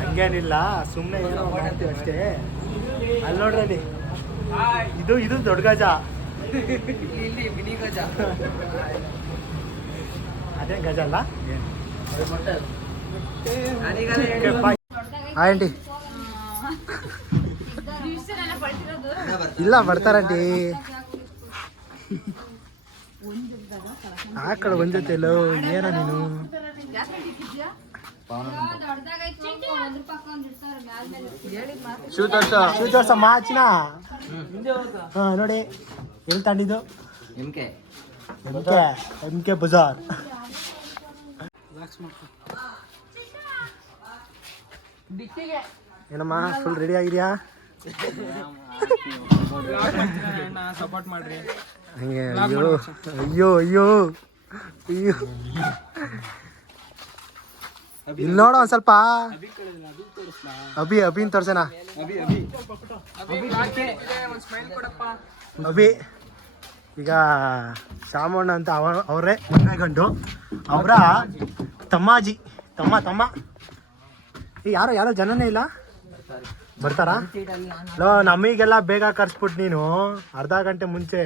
ಹಂಗೇನಿಲ್ಲ, ಸುಮ್ಮನೆ ಏನೋ ಮಾಡ್ತೀವಿ ಅಷ್ಟೇ. ಅಲ್ಲಿ ನೋಡ್ರಿ ಅಲ್ಲಿ, ಇದು ದೊಡ್ಡ ಗಜ, ಮಿನಿ ಗಜ. ಅದೇ ಗಜ ಅಲ್ಲ. ಆಂಟಿ ಇಲ್ಲ ಬರ್ತಾರಂಟಿ. ಆ ಕಡೆ ಬಂದೈತೆಲ್ಲೋ ಏನೋ ನೀನು. ಶೂ ತೋರ್ಸಮ್ಮ ಚಿನ್ನ. ಹಾಂ ನೋಡಿ, ಎಲ್ಲಿ ತಂಡಿದ್ದು? M K Bazaar. ಏನಮ್ಮ ಫುಲ್ ರೆಡಿ ಆಗಿದೆಯಾ? ಸಪೋರ್ಟ್ ಮಾಡ್ರಿ ಹಂಗೆ. ಅಯ್ಯೋ ಅಯ್ಯೋ ಅಯ್ಯೋ ಅಯ್ಯೋ, ಇಲ್ಲಿ ನೋಡು ಒಂದು ಸ್ವಲ್ಪ. ಅಭಿನ್ ತೋರ್ಸೋಣ. ಅಭಿ ಈಗ ಶಾಮಣ್ಣ ಅಂತ ಅವರೇ ಮದುವೆ ಗಂಡು, ಅವರ ತಮ್ಮಾಜಿ ತಮ್ಮ. ಯಾರೋ ಜನನೇ ಇಲ್ಲ. ಬರ್ತಾರಾ? ಲೋ, ನಮಗೆಲ್ಲ ಬೇಗ ಕರ್ಸ್ಬಿಟ್ಟು ನೀನು ಅರ್ಧ ಗಂಟೆ ಮುಂಚೆ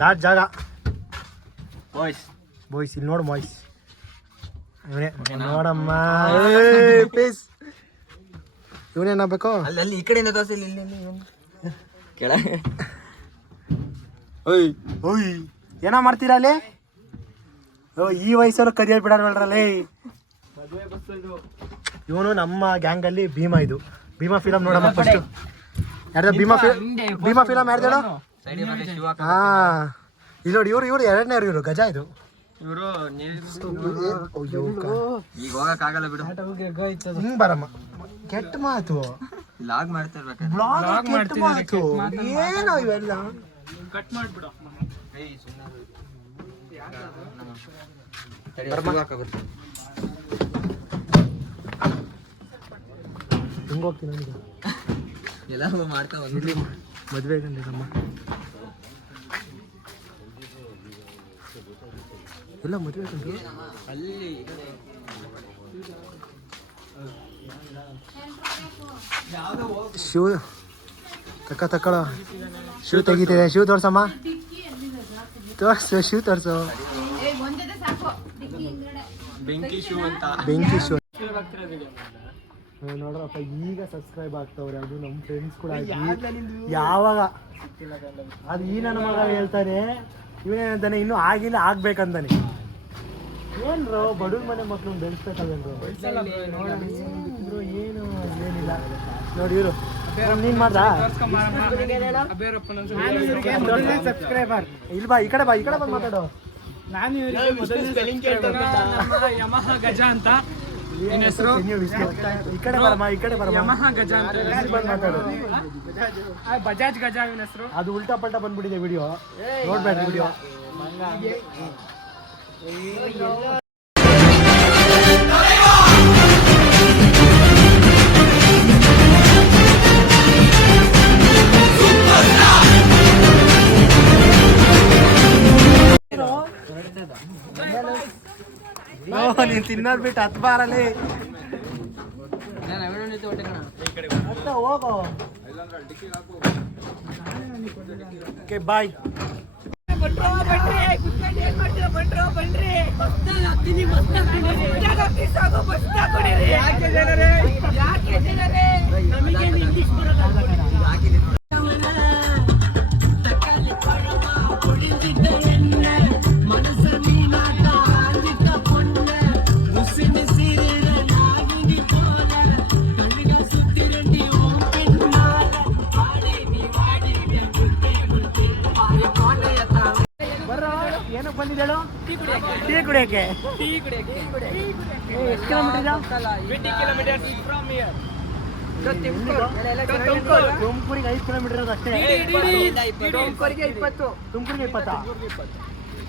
ಲಾಟ್ ಜಾಗ. ಬಾಯ್ಸ್ ಇಲ್ಲಿ ನೋಡು, ಬಾಯ್ಸ್ ಇವನೇ ನೋಡಮ್ಮ. ಪೀಸ್ ಇವನೇನಾಗಬೇಕು? ಅಲ್ಲಿ ಈ ಕಡೆಯಿಂದ ತೋರಿಸಿಲ್ಲ, ಇಲ್ಲಿ ಕೆಳಗೆ. ಓಯ್ ಏನೋ ಮಾಡ್ತೀರಾ ಅಲ್ಲಿ? ಈ ವಯಸ್ಸಲ್ಲಿ ಕದಿಯೋದು ಬಿಡೋಲ್ರಲ್ಲಿ. ಇವನು ನಮ್ಮ ಗ್ಯಾಂಗಲ್ಲಿ ಭೀಮಾ. ಇದು ಭೀಮಾ ಫಿಲಮ್ ನೋಡಮ್ಮ ಫಸ್ಟ್. ಯಾರ್ದು ಭೀಮಾ ಫಿಲಮ್ ಯಾರ್ದು ಹೇಳು? ಹಾಂ, ಇಲ್ಲಿ ನೋಡಿ, ಇವರು ಎರಡನೇ ಇವರು ಗಜ. ಇದು ಈಗ ಹೋಗಕ್ಕಾಗಲ್ಲ ಬಿಡು. ಹಿಂಗ್ ಬರಮ್ಮ, ಕೆಟ್ಟ ಮಾತು. ಲಾಗ್ ಮಾಡ್ತಿರ್ಬೇಕು. ಏನೋ ಇವೆಲ್ಲ ಕಟ್ ಮಾಡ್ಬಿಡು. ಹಿಂಗೆ ಹೋಗ್ತೀನಿ ನನಗೆ ಎಲ್ಲ ಮಾಡ್ತಾ ಬಂದಿಲ್ಲ. ಮದುವೆ ಗಂಡಿರಮ್ಮ ಎಲ್ಲ ಮದುವೆ ಗಂಡು ಅಲ್ಲಿ. ಶೂ ತಕ್ಕಳ ಶೂ ತೆಗಿತಿದೆ. ಶೂ ತೋರ್ಸಮ್ಮ, ತೋರ್ಸು, ಶೂ ತೋರ್ಸು. ಬೆಂಕಿ ಶೂ ಅಂತ. ಬೆಂಕಿ ಶೂ ನೋಡ್ರಪ್ಪ, ಈಗ ಸಬ್ಸ್ಕ್ರೈಬ್ ಆಗ್ತವ್ರೆ. ಅದು ನಮ್ಮ ಫ್ರೆಂಡ್ಸ್ ಕೂಡ ಯಾವಾಗ ಅದು ಈ ನನ್ನ ಮಗ ಹೇಳ್ತಾನೆ, ಇವನೇನಂತಾನೆ ಇನ್ನೂ ಆಗಿಲ್ಲ, ಆಗ್ಬೇಕಂತಾನೆ. ಏನ್ರೋ ಬಡವ್ರ ಮನೆ ಮಕ್ಳು ಬೆಳೆಸ್ಬೇಕಲ್ವೇನ್ರು? ಏನು ಏನಿಲ್ಲ ನೋಡಿ. ಇವರು ನೀನ್ ಮಾಡ್ದ ಸಬ್ಸ್ಕ್ರೈಬರ್ ಇಲ್ವಾ? ಈ ಕಡೆ ಬಂದು ಮಾತಾಡೋ. ನಾನು ಯಮಹ ಗಜ ಅಂತ ಹೆಸರು. ಈ ಕಡೆ ಬರಮ್ಮ. ಯಮಹ ಗಜ ಅಂತ ಬಂದು ಮಾತಾಡು. ಬಜಾಜ್ ಗಜ ಇವನ ಹೆಸರು. ಅದು ಉಲ್ಟಾ ಪಲ್ಟಾ ಬಂದ್ಬಿಟ್ಟಿದೆ ವಿಡಿಯೋ, ನೋಡ್ಬೇಡ್ರಿ ವಿಡಿಯೋ. ನೀನ್ ತಿನ್ನೋದ್ ಬಿಟ್ಟು ಹತ್ತು ಬಾರಲ್ಲಿ ಹೋಗೋ. Okay bye. ಏನಕ್ಕೆ ಬಂದಿದ್ದೇಳು? ಟೀ ಕುಡಿಯಕ್ಕೆ. ಎಷ್ಟು ಕಿಲೋಮೀಟರ್? ತುಮಕೂರಿಗೆ 5 ಕಿಲೋಮೀಟರ್ ಇರೋದು ಅಷ್ಟೇ. ತುಮಕೂರಿಗೆ 20.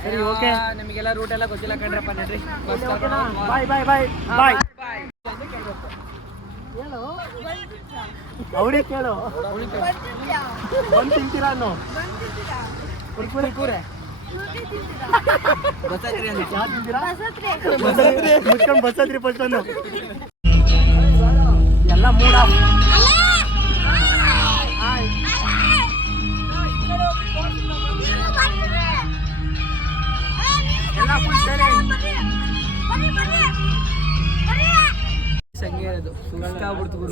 ಸರಿ, ಓಕೆ. ನಿಮಗೆಲ್ಲ ರೂಟ್ ಎಲ್ಲ ಗೊತ್ತಿಲ್ಲ ಕಣ್ರಪ್ಪ. ನಡ್ರಿ, ಬಾಯ್. ಅವ್ರಿಗೆ ಕೇಳು, ಬಂದು ತಿಂತೀರಾ ಅನ್ನೋ. ಕುರ್ಕುರೆ ಮುಚ್ಕೊಂಡು ಬಸ್ಸತ್ರಿ ಫಸ್ಟ್ ಒಂದು ಎಲ್ಲ ಮೂಡ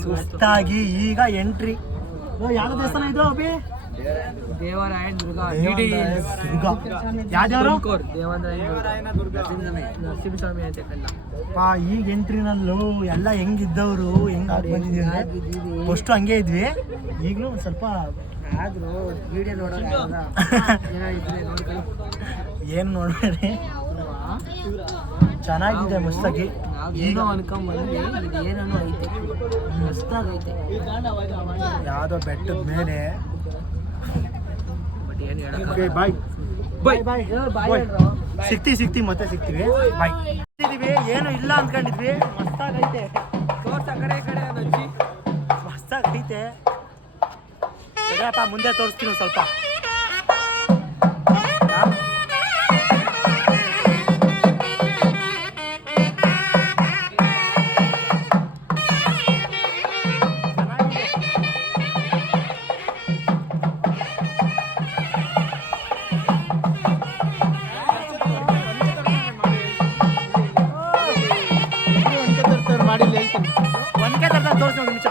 ಸುಸ್ತಾಗಿ ಈಗ ಎಂಟ್ರಿ. ಯಾವ ದೇವಸ್ಥಾನ ಇದು ಅಭಿ? ದೇವರಾಯನ ದುರ್ಗ ಯಾವ್ದಾರು ನರಸಿಂಹಸ್ವಾಮಿ ಅಂತ ಈಗ ಎಂಟ್ರಿನಲ್ಲೂ ಎಲ್ಲ ಹೆಂಗಿದ್ದವರು ಹೆಂಗ್ ಆಗಿ ಬಂದಿದ್ದೀವಿ ಅಷ್ಟು ಹಂಗೆ ಇದ್ವಿ. ಈಗಲೂ ಒಂದು ಸ್ವಲ್ಪ ಆದ್ರೂ ವಿಡಿಯೋ ನೋಡೋಣ ಏನು ನೋಡ್ಬೇಡಿ, ಚೆನ್ನಾಗಿದೆ ಮಸ್ತಾಗಿ. ಈಗ ಅನ್ಕೊಂಬಂದ್ರೆ ಇದು ಏನೋ ಐತೆ, ಮಸ್ತಾಗೈತೆ. ಯಾವುದೋ ಬೆಟ್ಟದ ಮೇಲೆ. ಬಟ್ ಏನು ಹೇಳೋದು. ಬಾಯ್ ಬಾಯ್ ಬಾಯ್ ಬಾಯ್ ಸಿಗ್ತೀವಿ ಮತ್ತೆ ಸಿಗ್ತೀವಿ. ಬಾಯ್. ಏನು ಇಲ್ಲ ಅಂದ್ಕೊಂಡಿದ್ವಿ, ಮಸ್ತಾಗೈತೆ. ತೋರ್ಸ ಕಡೆ ಕಡೆ ಅಜ್ಜಿ ಮಸ್ತಾಗೈತೆ. ಸರಿಯಪ್ಪ, ಮುಂದೆ ತೋರಿಸ್ತೀನಿ ಸ್ವಲ್ಪ. ಒಂದೇ ತರ್ತ ತೋರಿಸಿ ಒಂದು ನಿಮಿಷ.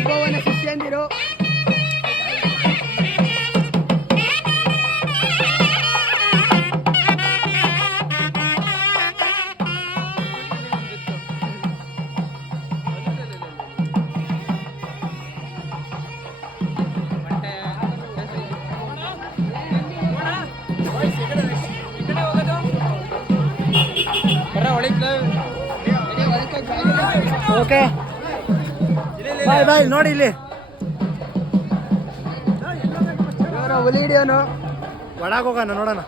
ಒಬ್ಬವನ ಶಿಷ್ಯಂದಿರು ಓಕೆ ಬಾಯ್ ಬಾಯ್. ನೋಡಿ ಇಲ್ಲಿ ಒಳಗೆ ಹೋಗೋಣ, ನೋಡೋಣ.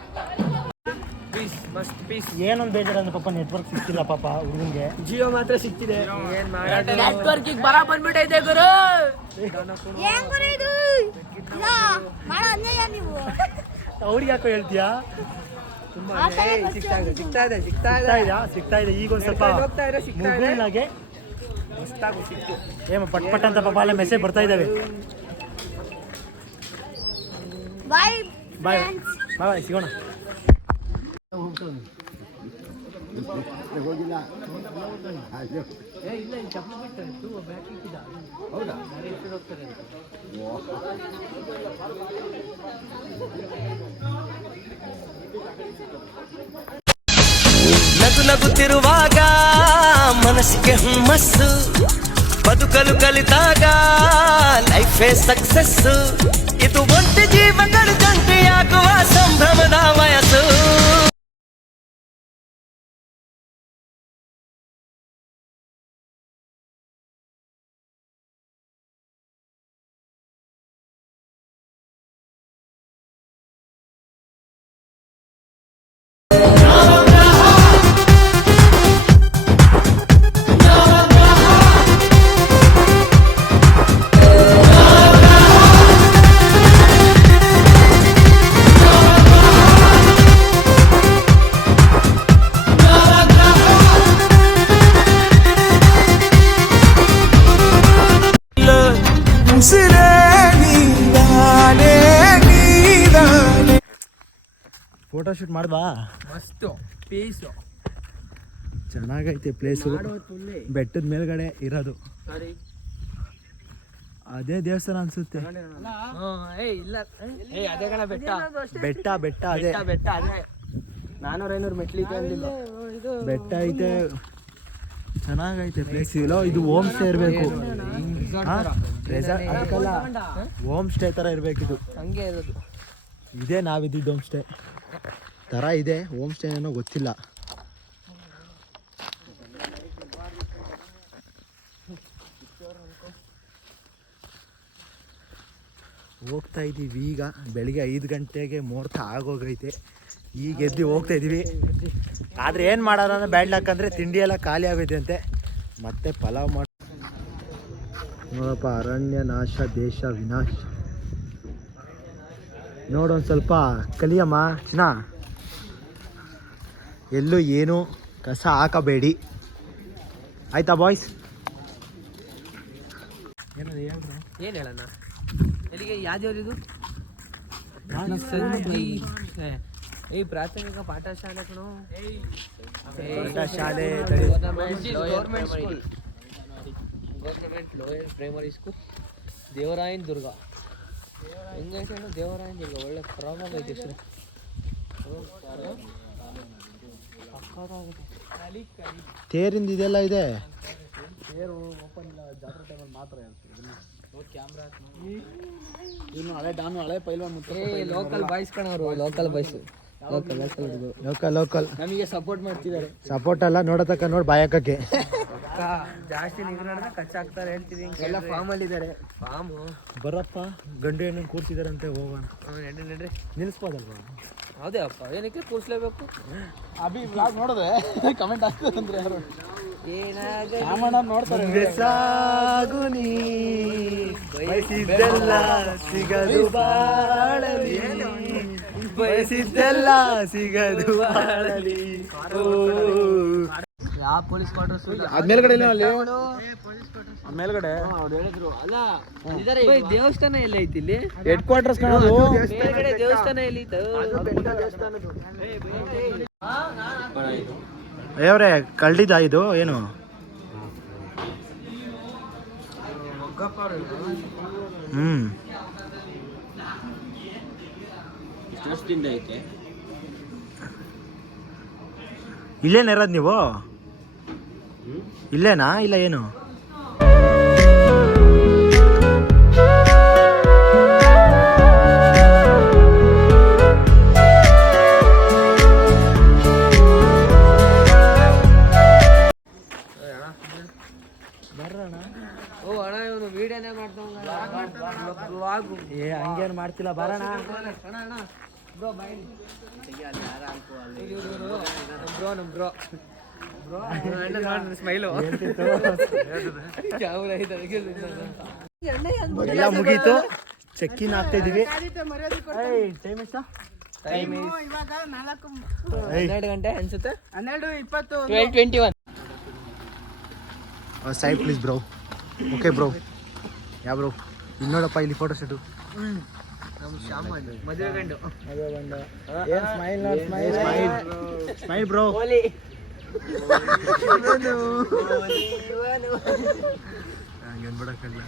ಏನೊಂದು ಬೇಜಾರಂದ್ರೆ ಪಾಪ ನೆಟ್ವರ್ಕ್ ಸಿಗ್ತಿಲ್ಲ ಪಾಪ ಹುಡುಗಂಗೆ. ಜಿಯೋ ಮಾತ್ರ ಸಿಗ್ತಿದೆ. ನೆಟ್ವರ್ಕಿಗೆ ಬರ ಬಂದ್ಬಿಟ್ಟೈತೆ ಗುರು. ಅವ್ರಿಗೆ ಯಾಕೋ ಹೇಳ್ತೀಯಾ? ಸಿಗ್ತಾ ಇದೆ ಈಗ ಒಂದು ಸ್ವಲ್ಪ ಮುಗುಳ್ನಾಗೆ ಸಿಕ್ತು. ಏನು ಪಟ್ ಪಟ್ ಅಂತ ಪಾಪ ಅಲ್ಲೇ ಮೆಸೇಜ್ ಬರ್ತಾ ಇದ್ದಾವೆ. ಬಾಯ್ ಬಾಯ್ ಬಾಯ್, ಸಿಗೋಣ. ನಗು ನಗುತ್ತಿರುವಾಗ ಮನಸ್ಸಿಗೆ ಹುಮ್ಮಸ್ಸು, ಬದುಕಲು ಕಲಿತಾಗ ಲೈಫೇ ಸಕ್ಸಸ್ಸು. ಇದು ಒಂಟಿ ಜೀವಗಳ ಜಂಟಿಯಾಗುವ ಸಂಭ್ರಮದ ವಯಸ್ಸು. ಫೋಟೋ ಶೂಟ್ ಮಾಡ್ವಾ? ಮಸ್ತು ಪೀಸು, ಚೆನ್ನಾಗೈತೆ ಪ್ಲೇಸು. ಬೆಟ್ಟದ ಮೇಲ್ಗಡೆ ಇರೋದು ಅದೇ ದೇವಸ್ಥಾನ ಅನ್ಸುತ್ತೆ. ಅದೇ ಕಣ ಬೆಟ್ಟ ಬೆಟ್ಟ ಬೆಟ್ಟ ಅದೇ ಬೆಟ್ಟ ಅದೇ 400-500 ಮೆಟ್ಲಿದೆ ಅಂದಿಲ್ಲ. ಬೆಟ್ಟ ಐತೆ, ಚೆನ್ನಾಗೈತೆ ಪ್ಲೇಸ್. ಇಲ್ಲ ಇದು ಹೋಮ್ ಸ್ಟೇ ಇರಬೇಕು, ಅದಕ್ಕಲ್ಲ ಹೋಮ್ ಸ್ಟೇ ಥರ ಇರಬೇಕಿದು. ಹಂಗೆ ಇರೋದು. ಇದೇ ನಾವಿದ್ದಿದ್ದು ಹೋಮ್ ಸ್ಟೇ ಥರ ಇದೆ. ಹೋಮ್ ಸ್ಟೇ ಏನೋ ಗೊತ್ತಿಲ್ಲ. ಹೋಗ್ತಾ ಇದ್ದೀವಿ ಈಗ. ಬೆಳಿಗ್ಗೆ 5 ಗಂಟೆಗೆ ಮುಹೂರ್ತ ಆಗೋಗೈತೆ. ಈಗ ಎದ್ದು ಹೋಗ್ತಾ ಇದ್ದೀವಿ. ಆದರೆ ಏನು ಮಾಡೋಣ ಅಂದ್ರೆ ಬ್ಯಾಡ್ ಲಕ್ ಅಂದರೆ ತಿಂಡಿ ಎಲ್ಲ ಖಾಲಿ ಆಗೋಯ್ತೆ ಅಂತೆ. ಮತ್ತೆ ಪಲಾವ್ ಮಾಡಿ ನೋಡಪ್ಪ, ಅರಣ್ಯ ನಾಶ ದೇಶ ವಿನಾಶ. ನೋಡೊಂದು ಸ್ವಲ್ಪ ಕಲಿಯಮ್ಮ ಚಿನ್ನ. ಎಲ್ಲೂ ಏನು ಕಸ ಹಾಕಬೇಡಿ ಆಯ್ತಾ ಬಾಯ್ಸ್? ಏನು ಹೇಳಣ್ಣ? ಎಲ್ಲಿಗೆ ಯಾವ್ದು ಈ ಪ್ರಾಥಮಿಕ ಪಾಠಶಾಲೆ ಕಣೋ. ಪಾಠಶಾಲೆ ಗೌರ್ಮೆಂಟ್ ಲೋಯರ್ ಪ್ರೈಮರಿ ಸ್ಕೂಲ್, ದೇವರಾಯನ ದುರ್ಗ. ಹೆಂಗೈತೆ ಅಣ್ಣ ದೇವರಾಯನ ದುರ್ಗ? ಒಳ್ಳೆ ಪ್ರಾಬ್ಲಮ್ ಐತೆ ಹೆಸರು. ತೇರಿಂದ ಇದೆಲ್ಲ ಇದೆ. ಲೋಕಲ್ ಬಾಯ್ಸ್ ಕಣವರು, ಲೋಕಲ್ ಬಾಯ್ಸ್, ಲೋಕಲ್ ನಮಗೆ ಸಪೋರ್ಟ್ ಮಾಡ್ತಿದ್ದಾರೆ. ಸಪೋರ್ಟ್ ಅಲ್ಲ, ನೋಡತಕ್ಕ ನೋಡಿ ಬಾಯಕಕ್ಕೆ. ಜಾಸ್ತಿ ನಿಗ್ರಹ ಕಚ್ಚಾಕ್ತಾರೆ ಹೇಳ್ತೀವಿ. ಎಲ್ಲ ಫಾರ್ಮ್ ಅಲ್ಲಿ ಇದ್ದಾರೆ. ಫಾರ್ಮು ಬರಪ್ಪ, ಗಂಡು ಹೆಣ್ಣು ಕೂರ್ಸಿದಾರಂತೆ, ಹೋಗೋಣ. ನಡ್ರಿ ನಿಲ್ಲಿಸ್ಬೋದಲ್ವಾ? ಹೌದೇ ಅಪ್ಪ, ಏನಕ್ಕೆ ಕೂರ್ಸ್ಲೇಬೇಕು? ನೋಡಿದ್ರೆ ಕಮೆಂಟ್ ಆಗ್ತದೆ ಅಂದ್ರೆ ಯಾರು ಮುಂದೆ ಸಾಗು ನೀ, ಬಯಸಿದ್ದೆಲ್ಲ ಸಿಗದು ಬಾಳಲಿ, ಬಯಸಿದ್ದೆಲ್ಲ ಸಿಗದು ಬಾಳಲಿ. ಯಾವ ಪೊಲೀಸ್ ಕ್ವಾರ್ಟರ್ಸ್ ಮೇಲ್ಗಡೆ ಮೇಲ್ಗಡೆ ಅವ್ರು ಹೇಳಿದ್ರು. ಅಲ್ಲ ದೇವಸ್ಥಾನ ಎಲ್ಲ ಐತಿ ಇಲ್ಲಿ, ಹೆಡ್ ಕ್ವಾರ್ಟರ್ಸ್ ಕಾಣೋದು. ಮೇಲ್ಗಡೆ ದೇವಸ್ಥಾನ ಎಲ್ಲಿ ಅಯ್ಯವ್ರೆ ಕಳ್ದಿದ್ದ ಇದು ಏನು? ಇಲ್ಲೇನ ಇರೋದು ನೀವು? ಇಲ್ಲೇನಾ ಇಲ್ಲ ಏನು? ಓ ಅಣ್ಣ, ಇವನು ವಿಡಿಯೋನೇ ಮಾಡ್ತಾವ. ಏ ಹಂಗೇನು ಮಾಡ್ತಿಲ್ಲ, ಬರೋಣ. ಸ್ಮೈಲು ಎಲ್ಲ ಮುಗೀತು, ಚೆಕ್ಕಿನ್ ಆಗ್ತಾ ಇದೀವಿ. ಟೈಮ್ ಎಷ್ಟು? 12 ಗಂಟೆ ಅನ್ಸುತ್ತೆ. 12:20. 12:21. Side please bro. Okay bro. Yeah bro? ಇನ್ನೋಡಪ್ಪ ಇಲ್ಲಿ ಫೋಟೋ ಶೂಟು. ಮದುವೆ ಗಂಡು. ಏನ್ ಸ್ಮೈಲ್ ಸ್ಮೈಲ್ ಬ್ರೋ. ಹಂಗೇನ್ ಬಿಡಕ್ಕಲ್ಲ.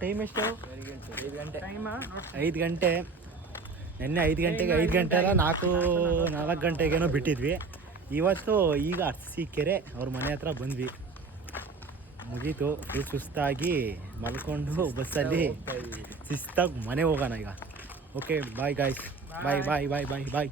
ಟೈಮ್ ಎಷ್ಟು? 5 ಗಂಟೆ. ನಿನ್ನೆ 5 ಗಂಟೆಗೆ, 5 ಗಂಟೆ ಅಲ್ಲ 4 ಗಂಟೆಗೇನೋ ಬಿಟ್ಟಿದ್ವಿ. ಇವತ್ತು ಈಗ ಅರಸೀಕೆರೆ ಅವ್ರ ಮನೆ ಹತ್ರ ಬಂದ್ವಿ. ಮುಗೀತು, ಫುಲ್ ಸುಸ್ತಾಗಿ ಮಲ್ಕೊಂಡು ಬಸ್ಸಲ್ಲಿ ಶಿಸ್ತಾಗಿ ಮನೆ ಹೋಗೋಣ ಈಗ. ಓಕೆ ಬಾಯ್ ಗಾಯ್ಸ್, ಬಾಯ್ ಬಾಯ್ ಬಾಯ್ ಬಾಯ್ ಬಾಯ್.